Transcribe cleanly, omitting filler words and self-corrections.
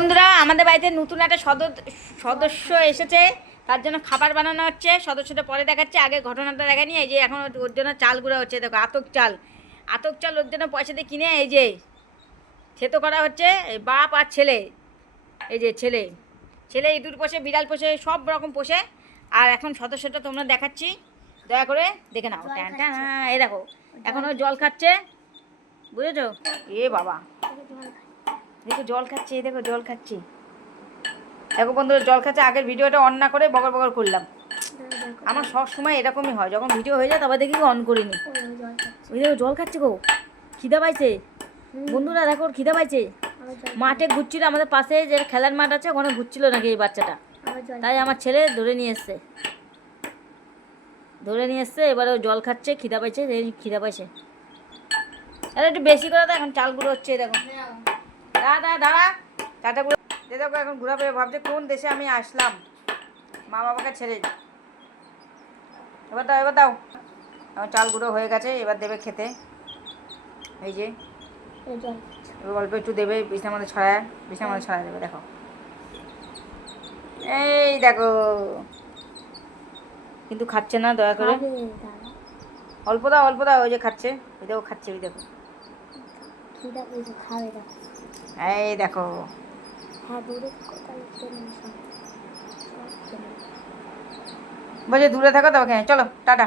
বন্ধুরা, আমাদের বাড়িতে নতুন একটা সদস্য এসেছে, তার জন্য খাবার বানানো হচ্ছে। সদস্যটা পরে দেখাচ্ছে, আগে ঘটনাটা দেখানি। এই যে এখন ওর জন্য চাল গুঁড়া হচ্ছে, দেখো আতক চাল ওর জন্য পয়সা দিয়ে কিনে এই যে থেতো করা হচ্ছে। এই বাপ আর ছেলে, এই যে ছেলে ছেলে ইঁদুর পোষে, বিড়াল পোষে, সব রকম পোষে। আর এখন সদস্যটা তোমরা দেখাচ্ছি, দয়া করে দেখে নাও। এই দেখো এখন ও জল খাচ্ছে, বুঝেছো? এ বাবা, দেখো জল খাচ্ছে, এই দেখো জল খাচ্ছি। দেখো বন্ধুরা জল খাচ্ছে। আগের ভিডিওটা অন না করে বগর বগর করলাম। আমার সব সময় এরকমই হয়, যখন ভিডিও হয়ে যায় তবে দেখি অন করিনি। ওই দেখো জল খাচ্ছে গো, খিদা পাইছে বন্ধুরা। দেখো ওর খিদা পাইছে। মাঠে ঘুরছিল, আমাদের পাশে যে খেলার মাঠ আছে ওখানে ঘুরছিল নাকি এই বাচ্চাটা, তাই আমার ছেলে ধরে নিয়ে এসছে। এবারে ও জল খাচ্ছে, খিদা পাইছে। আরে একটু বেশি করে দাও, এখন চাল গুঁড়ো হচ্ছে। দেখো দাঁড়া চালটা গুঁড়ো দেখো। এখন ঘুরা পেয়ে ভাবছে কোন দেশে আমি আসলাম, মা বাবাকে ছেড়ে। এবার দাও। এখন চাল গুঁড়ো হয়ে গেছে, এবার দেবে খেতে। এই যে এবার অল্প একটু দেবে, বিছানার মধ্যে ছড়ায় দেবে। দেখো এই দেখো, কিন্তু খাচ্ছে না, দয়া করে অল্প দাও। ওই যে খাচ্ছে, ওই দেখো খাচ্ছে, ওই দেখো। এই দেখো বলছে দূরে থাকো, তবে চলো টাটা।